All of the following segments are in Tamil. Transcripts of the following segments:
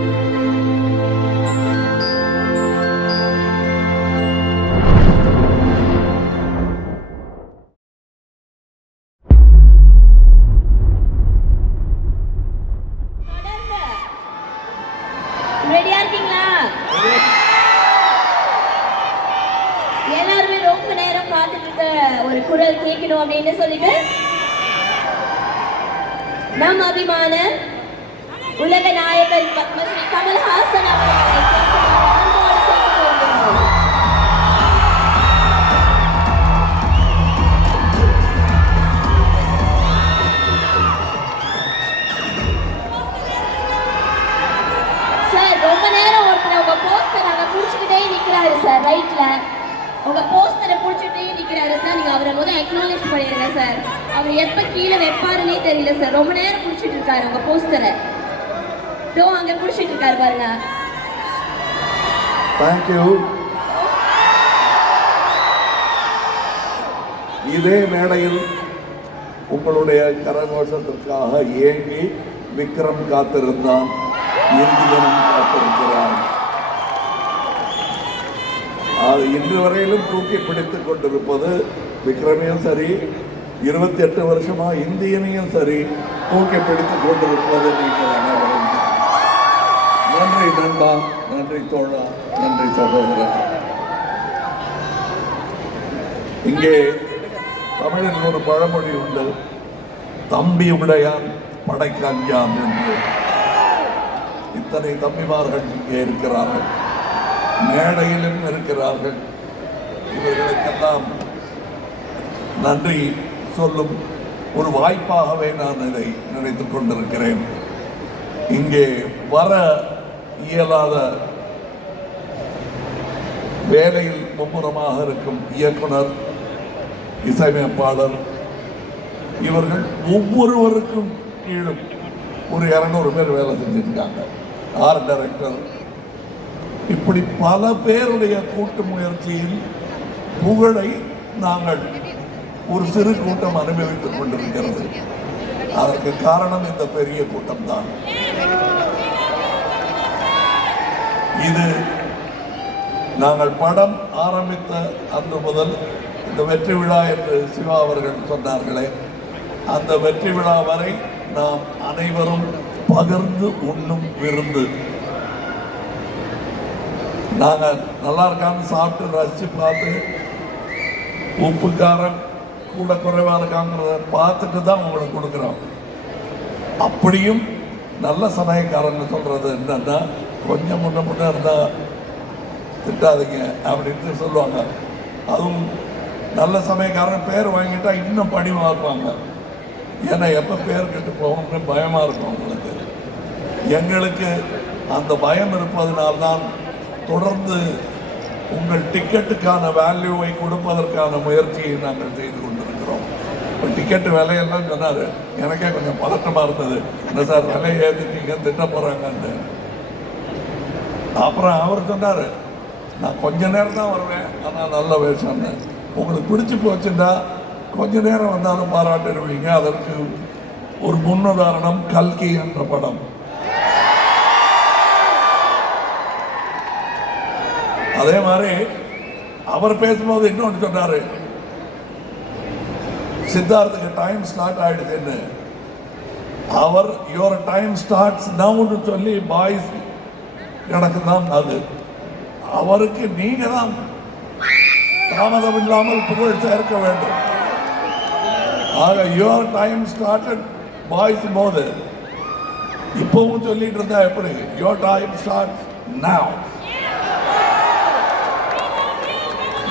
ரெடியா இருக்கீங்களா? எல்லாருமே ரொம்ப நேரம் பார்த்துட்டு இருக்க ஒரு குரல் கேட்கணும் அப்படின்னு சொல்லிட்டு நம் அபிமான உலக நாயகன் பத்மஸ்ரீ கமல்ஹாசன் அவர்களை ரொம்ப நேரம் ஒருத்தர் உங்க போஸ்டர் அங்க புடிச்சுக்கிட்டே நிக்கிறாரு சார். ரைட்ல உங்க போஸ்டரை புடிச்சுட்டே நிக்கிறாரு சார். நீங்க அவரை முதல்ல அக்னாலேஜ் பண்ணிடுங்க சார். அவர் எப்ப கீழே வைப்பாருன்னே தெரியல சார். ரொம்ப நேரம் புடிச்சிட்டு இருக்காரு உங்க போஸ்டரை. டோ அங்க புடிச்சிட்டு இருக்காரு பாருங்க. தேங்க்யூ. இதே மேடையில் உங்களுடைய கரகோஷத்திற்காக ஏங்கி விக்ரம் காத்திருந்தான், இந்தியனும் காத்திருக்கிறார். அது இன்று வரையிலும் தூக்கி பிடித்துக் கொண்டிருப்பது விக்ரமையும் சரி, 28 வருஷமா இந்தியனையும் சரி தூக்கி பிடித்துக் கொண்டிருப்பது நீங்கள் அனைவரும். நன்றி நண்பா, நன்றி தோழா, நன்றி சகோதரர். இங்கே தமிழில் ஒரு பழமொழி உண்டு, தம்பி உடையான் படைக்கஞ்சான் என்று. இத்தனை தம்பிமார்கள் இங்கே இருக்கிறார்கள், மேடையிலும் இருக்கிறார்கள். இவர்களுக்கெல்லாம் நன்றி சொல்லும் ஒரு வாய்ப்பாகவே நான் இதை நினைத்துக் கொண்டிருக்கிறேன். இங்கே வர இயலாத வேலையில் மும்முரமாக இருக்கும் இயக்குனர், இசையமைப்பாளர், இவர்கள் ஒவ்வொருவருக்கும் கீழும் ஒரு 200 பேர் வேலை செஞ்சிருக்காங்க. ஆர்ட் டைரக்டர், இப்படி பல பேருடைய கூட்டு முயற்சியில் புகழை நாங்கள் ஒரு சிறு கூட்டம் அனுபவித்துக் கொண்டிருக்கிறது. அதற்கு காரணம் இந்த பெரிய கூட்டம் தான். இது நாங்கள் படம் ஆரம்பித்த அன்று முதல் இந்த வெற்றி விழா என்று சிவா அவர்கள் சொன்னார்களே, அந்த வெற்றி விழா வரை நாம் அனைவரும் பகிர்ந்து உண்ணும் விருந்து. நாங்கள் நல்லா இருக்கான்னு சாப்பிட்டு ரசிச்சு பார்த்து உப்பு காரம் கூட குறைவா இருக்காங்கிறத பார்த்துட்டு தான் உங்களுக்கு கொடுக்குறோம். அப்படியும் நல்ல சமயக்காரங்க சொல்றது என்னன்னா, கொஞ்சம் முன்ன இருந்தா திட்டாதீங்க அப்படின்னு சொல்லுவாங்க. அதுவும் நல்ல சமயக்காரன் பேர் வாங்கிட்டா இன்னும் பணிவா இருப்பாங்க. ஏன்னா எப்போ பேர் கெட்டு போகும்னு பயமாக இருக்கும் உங்களுக்கு. எங்களுக்கு அந்த பயம் இருப்பதனால்தான் தொடர்ந்து உங்கள் டிக்கெட்டுக்கான வேல்யூவை கொடுப்பதற்கான முயற்சியை நாங்கள் செய்து கொண்டிருக்கிறோம். இப்போ டிக்கெட்டு விலையெல்லாம் சொன்னார், எனக்கே கொஞ்சம் பதட்டமாக இருந்தது. என்ன சார் விலையை ஏற்றிட்டீங்க, திட்ட போகிறாங்கன்னு. அப்புறம் அவர் சொன்னார், நான் கொஞ்ச நேரம் தான் வருவேன், ஆனால் நல்ல வேஷம்னு. உங்களுக்கு பிடிச்சி போச்சுன்னா கொஞ்ச நேரம் வந்தாலும் பாராட்டிடுவீங்க. அதற்கு ஒரு முன்னுதாரணம் கல்கி என்ற படம். அதே மாதிரி அவர் பேசும்போது இன்னொன்று சொன்னாரு, சித்தார்த்துக்கு டைம் ஸ்டார்ட் ஆயிடுதுன்னு. அவர் யுவர் டைம் ஸ்டார்ட்ஸ் நவுன்னு சொல்லி பாய்ஸ் எனக்கு தான் அது. அவருக்கு நீங்க தான் தாமதம் இல்லாமல் புகழ் சேர்க்க வேண்டும். ஆக யுவர் டைம் ஸ்டார்டட் பாய்ஸ் போது இப்பவும் சொல்லிட்டு இருந்தா எப்படி? Your time start now.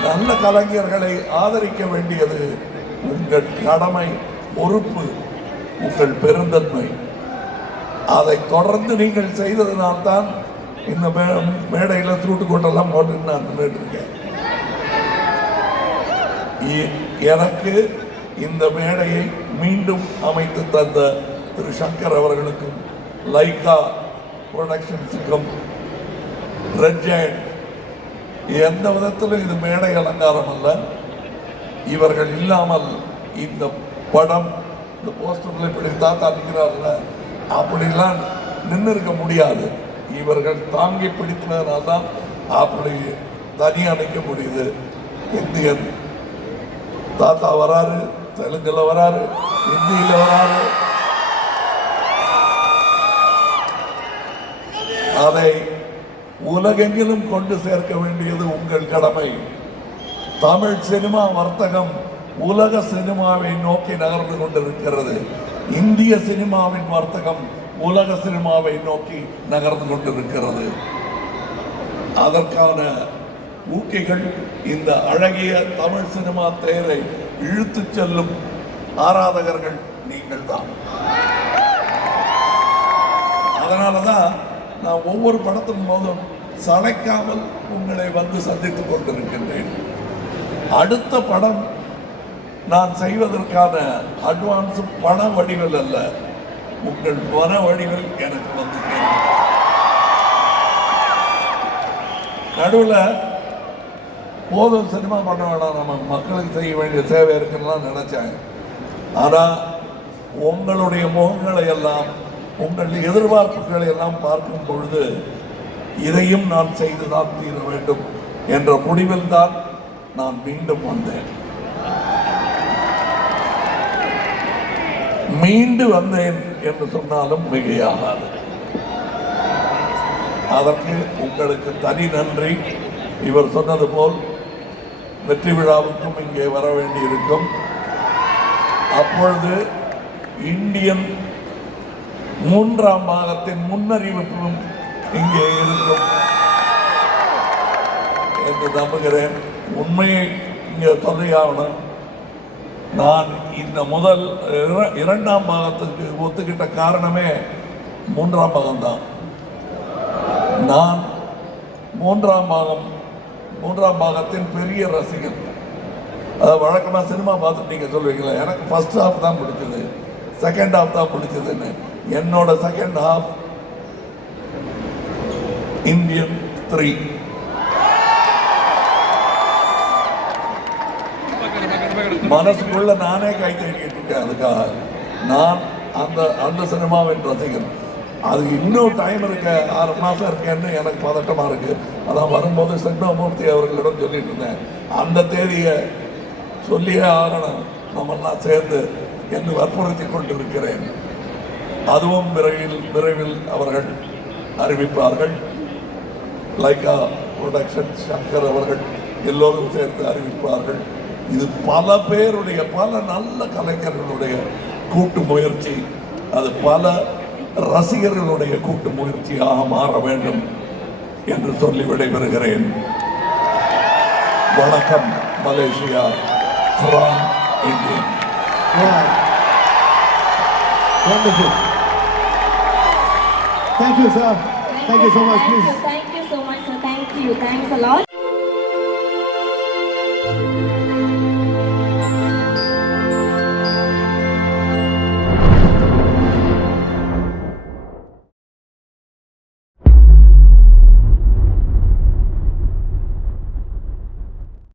நல்ல கலைஞர்களை ஆதரிக்க வேண்டியது உங்கள் கடமை, பொறுப்பு, உங்கள் பெருந்தன்மை. அதை தொடர்ந்து நீங்கள் செய்ததனால்தான் இந்த மேடையில் சூட்டுக்கோட்டெல்லாம் போட்டு நான் நின்றுருக்கேன். எனக்கு இந்த மேடையை மீண்டும் அமைத்து தந்த திரு சங்கர் அவர்களுக்கும், லைகா புரொடக்ஷன்ஸுக்கும், ரெட் ஜெயண்ட், எந்த விதத்திலும் இது மேடை அலங்காரம் அல்ல. இவர்கள் இல்லாமல் இந்த படம், இந்த போஸ்டர்ல இப்படி தாத்தா நிற்கிறார்ல, அப்படிலாம் நின்று இருக்க முடியாது. இவர்கள் தாங்கி பிடித்ததுனால தான் அப்படி தனியா நிற்க முடியுது. இந்தியன் தாத்தா வராரு, தெலுங்குல வராரு, ஹிந்தியில வராரு. அதை உலகெங்கிலும் கொண்டு சேர்க்க வேண்டியது உங்கள் கடமை. தமிழ் சினிமா வர்த்தகம் உலக சினிமாவை நோக்கி நகர்ந்து கொண்டிருக்கிறது. இந்திய சினிமாவின் வர்த்தகம் உலக சினிமாவை நோக்கி நகர்ந்து கொண்டிருக்கிறது. அதற்கான ஊக்கிகள் இந்த அழகிய தமிழ் சினிமா தேரை இழுத்துச் செல்லும் ஆராதகர்கள் நீங்கள் தான். அதனாலதான் நான் ஒவ்வொரு படத்தின் போதும் சளைக்காமல் உங்களை வந்து சந்தித்துக் கொண்டிருக்கின்றேன். அடுத்த படம் நான் செய்வதற்கான அட்வான்ஸ் பண வடிவில் அல்ல, உங்கள் மன வடிவில் எனக்கு வந்து நடுவில் போதும் சினிமா பண்ண வேணாம், நம்ம மக்களுக்கு செய்ய வேண்டிய சேவை இருக்குன்னு நினைச்சேன். ஆனால் உங்களுடைய முகங்களை எல்லாம், உங்கள் எதிர்பார்ப்புகளை எல்லாம் பார்க்கும் பொழுது இதையும் நான் செய்துதான் தீர வேண்டும் என்ற முடிவில் தான் நான் மீண்டும் வந்தேன். மீண்டு வந்தேன் என்று சொன்னாலும் மிகையாகாது. அதற்கு உங்களுக்கு தனி நன்றி. இவர் சொன்னது போல் வெற்றி விழாவுக்கும் இங்கே வர வேண்டியிருக்கும். அப்பொழுது இந்தியன் 3ஆம் பாகத்தின் முன்னறிவிப்பும் இங்கே இருக்கும் என்று நம்புகிறேன். உண்மையை இங்கே சொல்லியாகணும். நான் இந்த முதல் 2ஆம் பாகத்துக்கு ஒத்துக்கிட்ட காரணமே 3ஆம் பாகம்தான். நான் 3ஆம் பாகத்தின் பெரிய ரசிகன். வழக்கமாக சினிமா பார்த்துட்டு நீங்கள் சொல்லுவீங்களா, எனக்கு ஃபர்ஸ்ட் ஹாஃப் தான் பிடிச்சது, செகண்ட் ஹாஃப் தான் பிடிச்சதுன்னு. என்னோட செகண்ட் ஹாஃப் இந்தியன் 3. மனசுக்குள்ள நானே கை தட்டிட்டு இருக்கேன். அதுக்காக நான் அந்த சினிமாவின் ரசிகன். அது இன்னும் டைம் இருக்க 6 மாசம் இருக்கேன்னு எனக்கு பதட்டமா இருக்கு. அதான் வரும்போது செண்பகமூர்த்தி அவர்களிடம் சொல்லிட்டு இருந்தேன், அந்த தேதியை சொல்லியே ஆகணும், நம்மெல்லாம் சேர்ந்து என்று வற்புறுத்தி கொண்டிருக்கிறேன். அதுவும் விரைவில் அவர்கள் அறிவிப்பார்கள். லைகா புரொடக்ஷன், சங்கர் அவர்கள் எல்லோரும் சேர்ந்து அறிவிப்பார்கள். இது பல பேருடைய, பல நல்ல கலைஞர்களுடைய கூட்டு முயற்சி. அது பல ரசிகர்களுடைய கூட்டு முயற்சியாக மாற வேண்டும் என்று சொல்லி விடைபெறுகிறேன். வணக்கம். Malaysia from India. Wow. Wonderful. Thank you, sir. Thank you so much, please. Thank you so much, sir. Thank you. Thanks a lot.